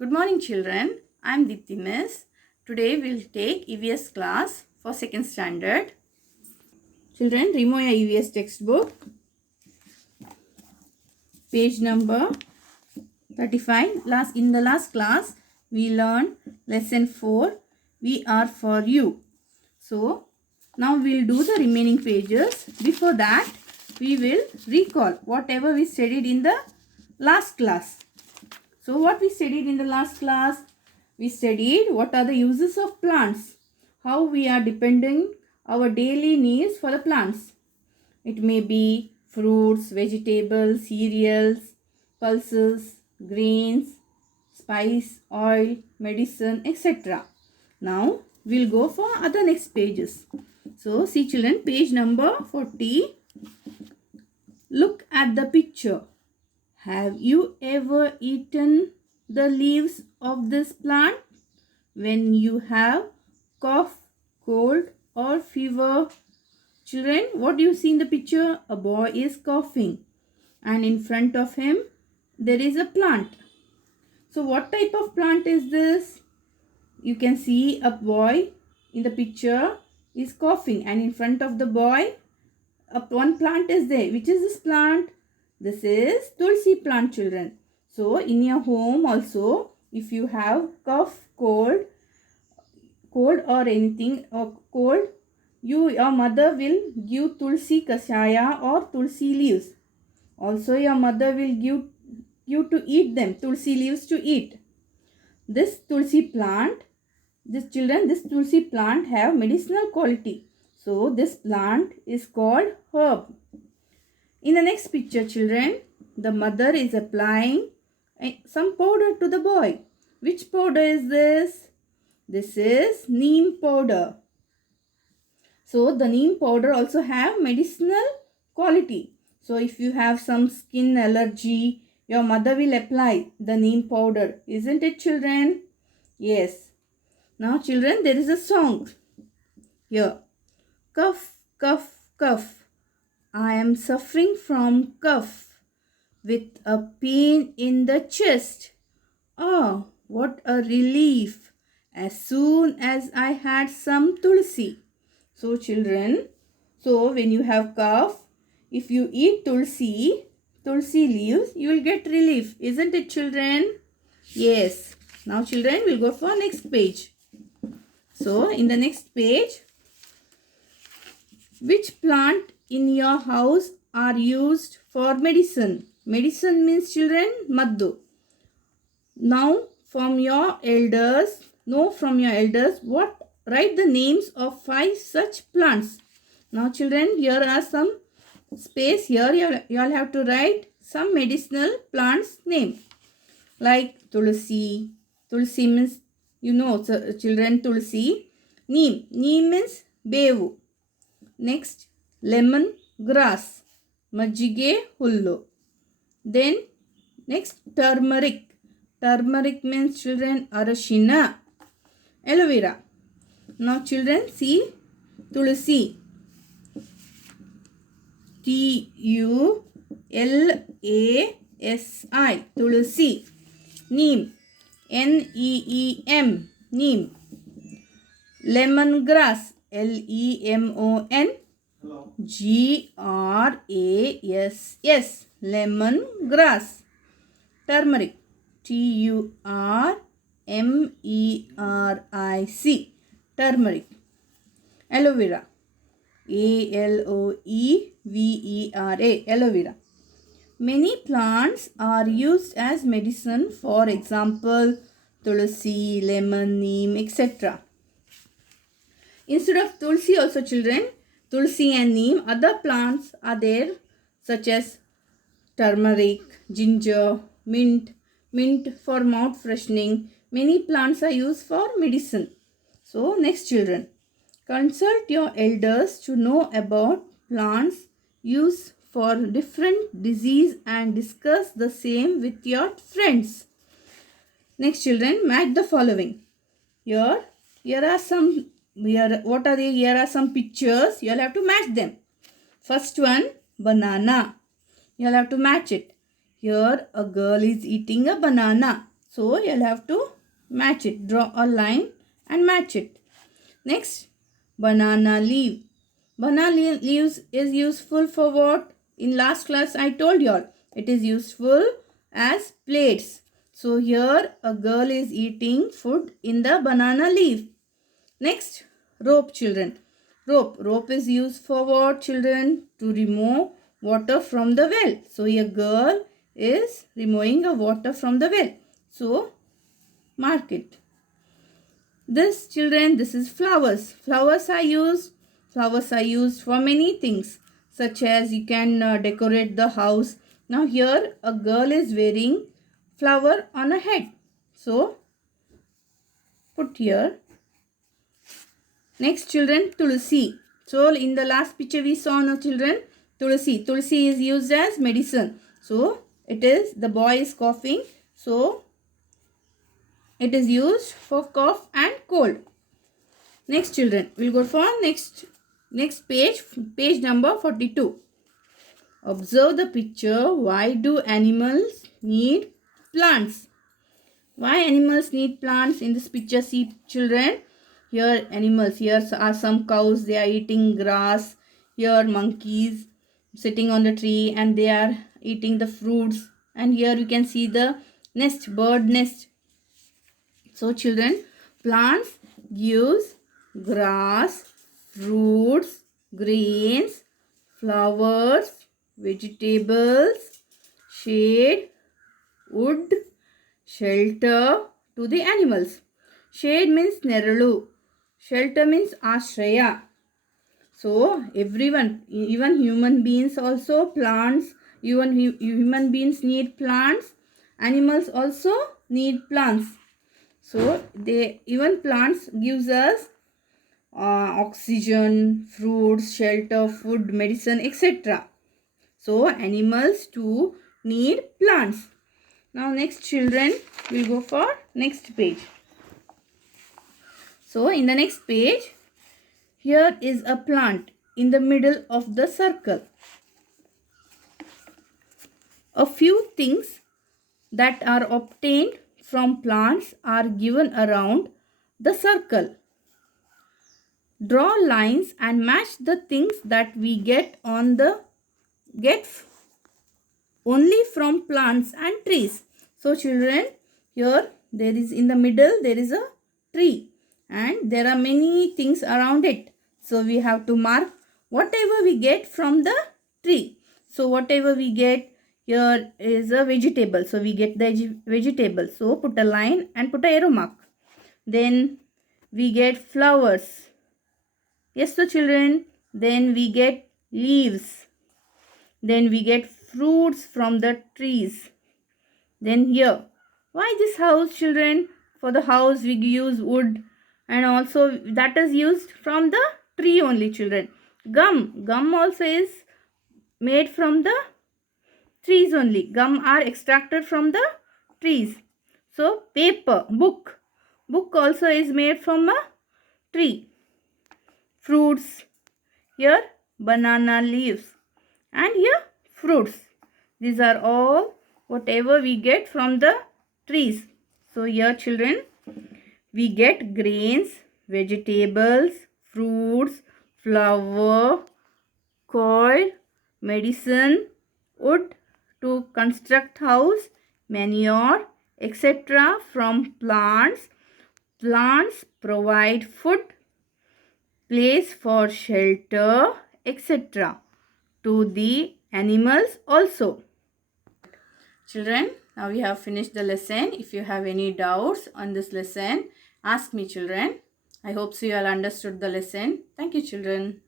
Good morning, children. I am Dipti Miss. Today we will take EVS class for 2nd standard. Children, remove your EVS textbook. Page number 35. In the last class, we learned lesson 4. We are for you. So, now we will do the remaining pages. Before that, we will recall whatever we studied in the last class. So what we studied in the last class? We studied what are the uses of plants. How we are depending our daily needs for the plants. It may be fruits, vegetables, cereals, pulses, grains, spice, oil, medicine, etc. Now we'll go for other next pages. So see children, page number 40. Look at the picture. Have you ever eaten the leaves of this plant when you have cough, cold or fever? Children, what do you see in the picture? A boy is coughing and in front of him there is a plant. So what type of plant is this? You can see a boy in the picture is coughing and in front of the boy one plant is there. Which is this plant? This is Tulsi plant, children. So in your home also, if you have cough, cold or anything or cold, your mother will give Tulsi Kashaya or Tulsi leaves. Also your mother will give you to eat them, Tulsi leaves to eat. This Tulsi plant, this Tulsi plant have medicinal quality. So this plant is called herb. In the next picture, children, the mother is applying some powder to the boy. Which powder is this? This is neem powder. So the neem powder also have medicinal quality. So if you have some skin allergy, your mother will apply the neem powder. Isn't it, children? Yes. Now, children, there is a song here. Cough, cough, cough. I am suffering from cough with a pain in the chest. Oh, what a relief as soon as I had some tulsi. So children, when you have cough, if you eat tulsi leaves, you will get relief. Isn't it, children? Yes. Now children, we'll go for next page. So in the next page, which plant in your house are used for medicine? Medicine means, children, maddu. Now from your elders, write the names of 5 such plants. Now children, here are some space. Here you all have to write some medicinal plants name. Like tulsi. Tulsi means, children, tulsi. Neem means bevu. Next, lemon grass, majjige hullu. Then next, turmeric. Turmeric means, children, arashina. Aloe vera. Now children, see tulsi. Tulasi. Tulsi. Neem. Neem. Neem. Lemongrass. Lemon grass. Lemon grass. Turmeric. Turmeric. Turmeric. Aloe vera. Aloevera. Aloe vera. Many plants are used as medicine. For example, tulsi, lemon, neem, etc. Instead of tulsi also, children, tulsi and neem, other plants are there such as turmeric, ginger, mint for mouth freshening. Many plants are used for medicine. So next, children, consult your elders to know about plants used for different disease and discuss the same with your friends. Next, children, match the following. Here are some. What are they? Here are some pictures. You all have to match them. First one, banana. You all have to match it. Here a girl is eating a banana. So you'll have to match it. Draw a line and match it. Next, banana leaf. Banana leaves is useful for what? In last class I told you all. It is useful as plates. So here a girl is eating food in the banana leaf. Next, rope children. Rope. Rope is used for what children? To remove water from the well. So a girl is removing the water from the well. So mark it. This children, this is flowers. Flowers are used for many things, such as you can decorate the house. Now here a girl is wearing flower on her head. So put here. Next children, tulsi. So in the last picture we saw now children, tulsi. Tulsi is used as medicine. So it is, the boy is coughing. So it is used for cough and cold. Next children, we'll go for next page, page number 42. Observe the picture. Why do animals need plants? Why animals need plants? In this picture, see children, here animals, here are some cows, they are eating grass. Here monkeys sitting on the tree and they are eating the fruits. And here you can see the nest, bird nest. So children, plants gives grass, fruits, grains, flowers, vegetables, shade, wood, shelter to the animals. Shade means neralu. Shelter means ashraya. So everyone, even human beings also plants, even human beings need plants. Animals also need plants. So even plants gives us oxygen, fruits, shelter, food, medicine, etc. So animals too need plants. Now next children, we'll go for next page. So in the next page, here is a plant in the middle of the circle. A few things that are obtained from plants are given around the circle. Draw lines and match the things that we get only from plants and trees. So children, here there is, in the middle there is a tree and there are many things around it. So we have to mark whatever we get from the tree. So whatever we get, here is a vegetable. So we get the vegetable. So put a line and put a arrow mark. Then we get flowers. Yes, so children. Then we get leaves. Then we get fruits from the trees. Then here, why this house children? For the house we use wood, and also that is used from the tree only children. Gum also is made from the trees only. Gum are extracted from the trees. So paper, book also is made from a tree. Fruits, here banana leaves, and here fruits. These are all whatever we get from the trees. So here children, we get grains, vegetables, fruits, flower, coir, medicine, wood to construct house, manure, etc. from plants. Plants provide food, place for shelter, etc. to the animals also. Children, now we have finished the lesson. If you have any doubts on this lesson, ask me children. I hope so you all understood the lesson. Thank you children.